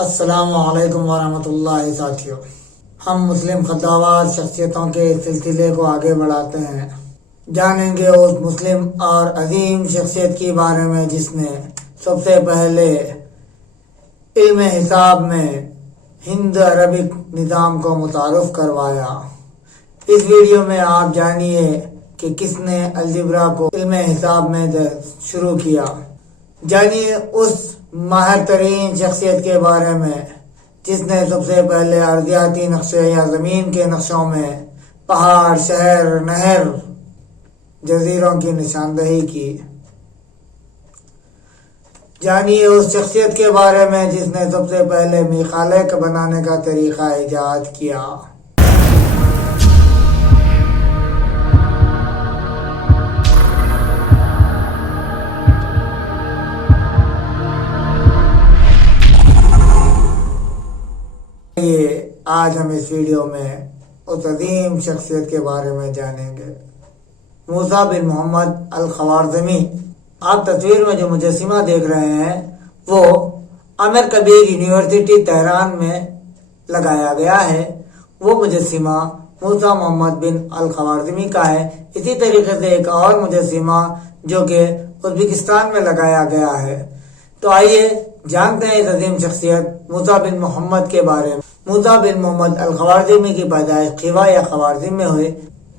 السلام علیکم ورحمۃ اللہ ساتھیو، ہم مسلم خطاوار شخصیتوں کے سلسلے کو آگے بڑھاتے ہیں۔ جانیں گے اس مسلم اور عظیم شخصیت کے بارے میں جس نے سب سے پہلے علم حساب میں ہند عربک نظام کو متعارف کروایا۔ اس ویڈیو میں آپ جانیے کہ کس نے الجبرا کو علم حساب میں شروع کیا۔ جانیے اس ماہر ترین شخصیت کے بارے میں جس نے سب سے پہلے ارضیاتی نقشے یا زمین کے نقشوں میں پہاڑ، شہر، نہر، جزیروں کی نشاندہی کی۔ جانیے اس شخصیت کے بارے میں جس نے سب سے پہلے میخالک بنانے کا طریقہ ایجاد کیا۔ آج ہم اس ویڈیو میں اس عظیم شخصیت کے بارے میں جانیں گے، موسیٰ بن محمد الخوارزمی۔ آپ تصویر میں جو مجسمہ دیکھ رہے ہیں وہ امیر کبیر یونیورسٹی تہران میں لگایا گیا ہے۔ وہ مجسمہ موسیٰ محمد بن الخوارزمی کا ہے۔ اسی طریقے سے ایک اور مجسمہ جو کہ ازبکستان میں لگایا گیا ہے۔ تو آئیے جانتے ہیں اس عظیم شخصیت موسیٰ بن محمد کے بارے میں۔ موسیٰ بن محمد الخوارزمی کی پیدائش خیوا یا خوارزم میں ہوئی۔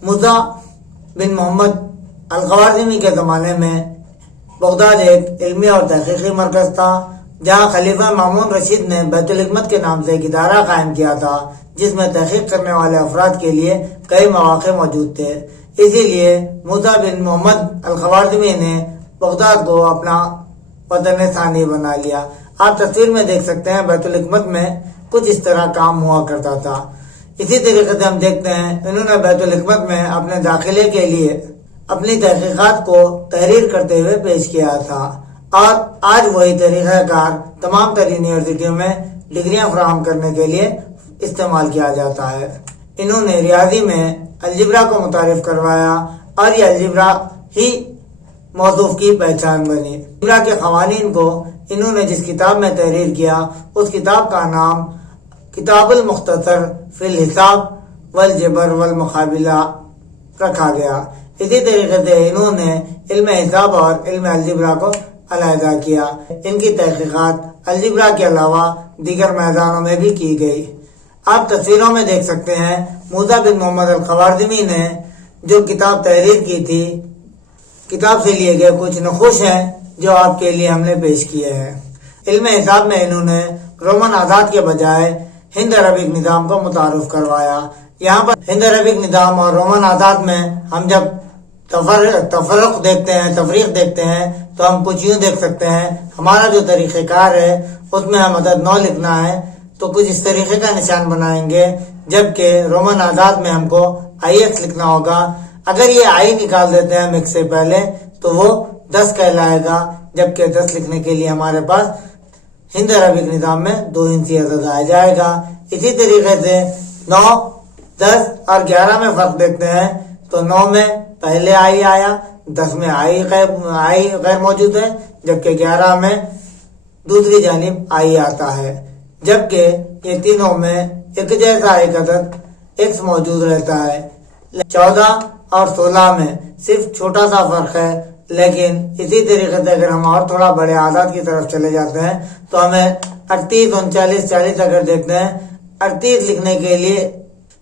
موسیٰ بن محمد الخوارزمی کے زمانے میں بغداد ایک علمی اور تحقیقی مرکز تھا، جہاں خلیفہ مامون رشید نے بیت الحکمت کے نام سے ایک ادارہ قائم کیا تھا، جس میں تحقیق کرنے والے افراد کے لیے کئی مواقع موجود تھے۔ اسی لیے موسیٰ بن محمد الخوارزمی نے بغداد کو اپنا وطن ثانی بنا لیا۔ آپ تصویر میں دیکھ سکتے ہیں بیت الحکمت میں کچھ اس طرح کام ہوا کرتا تھا۔ اسی طریقے سے ہم دیکھتے ہیں انہوں نے بیت الحکمت میں اپنے داخلے کے لیے اپنی تحقیقات کو تحریر کرتے ہوئے پیش کیا تھا، اور آج وہی طریقہ کار تمام تر یونیورسٹیوں میں ڈگریاں فراہم کرنے کے لیے استعمال کیا جاتا ہے۔ انہوں نے ریاضی میں الجبرا کو متعارف کروایا اور یہ الجبرا ہی موصوف کی پہچان بنی۔ الجبرا کے قوانین کو انہوں نے جس کتاب میں تحریر کیا اس کتاب کا نام کتاب المختصر فی الحساب والجبر والمقابلہ رکھا گیا۔ اسی طریقے سے انہوں نے علم حساب اور علم الجبرا کو علیحدہ کیا۔ ان کی تحقیقات الجبرا کے علاوہ دیگر میدانوں میں بھی کی گئی۔ آپ تصویروں میں دیکھ سکتے ہیں موسیٰ بن محمد الخوارزمی نے جو کتاب تحریر کی تھی، کتاب سے لیے گئے کچھ نقوش ہیں جو آپ کے لیے ہم نے پیش کیے ہیں۔ علم حساب میں انہوں نے رومن عادات کے بجائے ہند عربک نظام کو متعارف کروایا۔ یہاں پر ہند عربک نظام اور رومن عادات میں ہم جب تفریق دیکھتے ہیں تو ہم کچھ یوں دیکھ سکتے ہیں۔ ہمارا جو طریقہ کار ہے اس میں ہم عدد 9 لکھنا ہے تو کچھ اس طریقے کا نشان بنائیں گے، جبکہ رومن عادات میں ہم کو IX لکھنا ہوگا۔ اگر یہ I نکال دیتے ہیں ہم ایک سے پہلے تو وہ 10 کہلائے گا، جبکہ 10 لکھنے کے لیے ہمارے پاس ہند عربک نظام میں 2 انچی عدد آ جائے گا۔ اسی طریقے سے 9، 10 اور 11 میں فرق دیکھتے ہیں تو 9 میں پہلے I آیا، 10 میں I غیر موجود ہے، جبکہ 11 میں دوسری جانب I آتا ہے، جبکہ یہ تینوں میں ایک جیسا ایک عدد X موجود رہتا ہے۔ 14 اور 16 میں صرف چھوٹا سا فرق ہے، لیکن اسی طریقے سے اگر ہم اور تھوڑا بڑے اعداد کی طرف چلے جاتے ہیں تو ہمیں 38، 39، 40 اگر دیکھتے ہیں 38 لکھنے کے لیے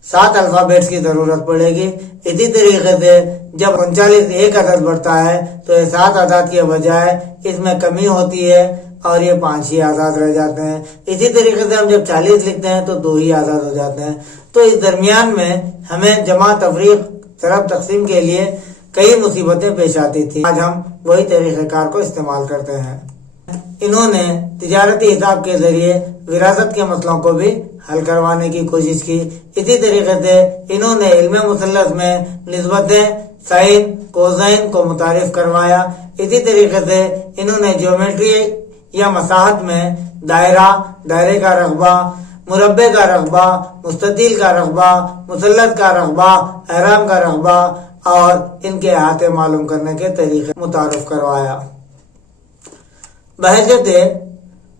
7 الفابیٹس کی ضرورت پڑے گی۔ اسی طریقے سے جب 39 ایک عدد بڑھتا ہے تو یہ 7 اعداد کے بجائے اس میں کمی ہوتی ہے اور یہ 5 ہی اعداد رہ جاتے ہیں۔ اسی طریقے سے ہم جب 40 لکھتے ہیں تو 2 ہی اعداد ہو جاتے ہیں۔ تو اس درمیان میں ہمیں جمع، تفریق، ضرب، تقسیم کے لیے کئی مصیبتیں پیش آتی تھی۔ آج ہم وہی طریقہ کار کو استعمال کرتے ہیں۔ انہوں نے تجارتی حساب کے ذریعے وراثت کے مسئلوں کو بھی حل کروانے کی کوشش کی۔ اسی طریقے سے انہوں نے علم مثلث میں نسبتیں، سائن، کوسائن کو متعارف کروایا۔ اسی طریقے سے انہوں نے جیومیٹری یا مساحت میں دائرے کا رقبہ، مربع کا رقبہ، مستطیل کا رقبہ، مثلث کا رقبہ، اہرام کا رقبہ اور ان کے احاطے معلوم کرنے کے طریقے متعارف کروایا۔ بحیثیت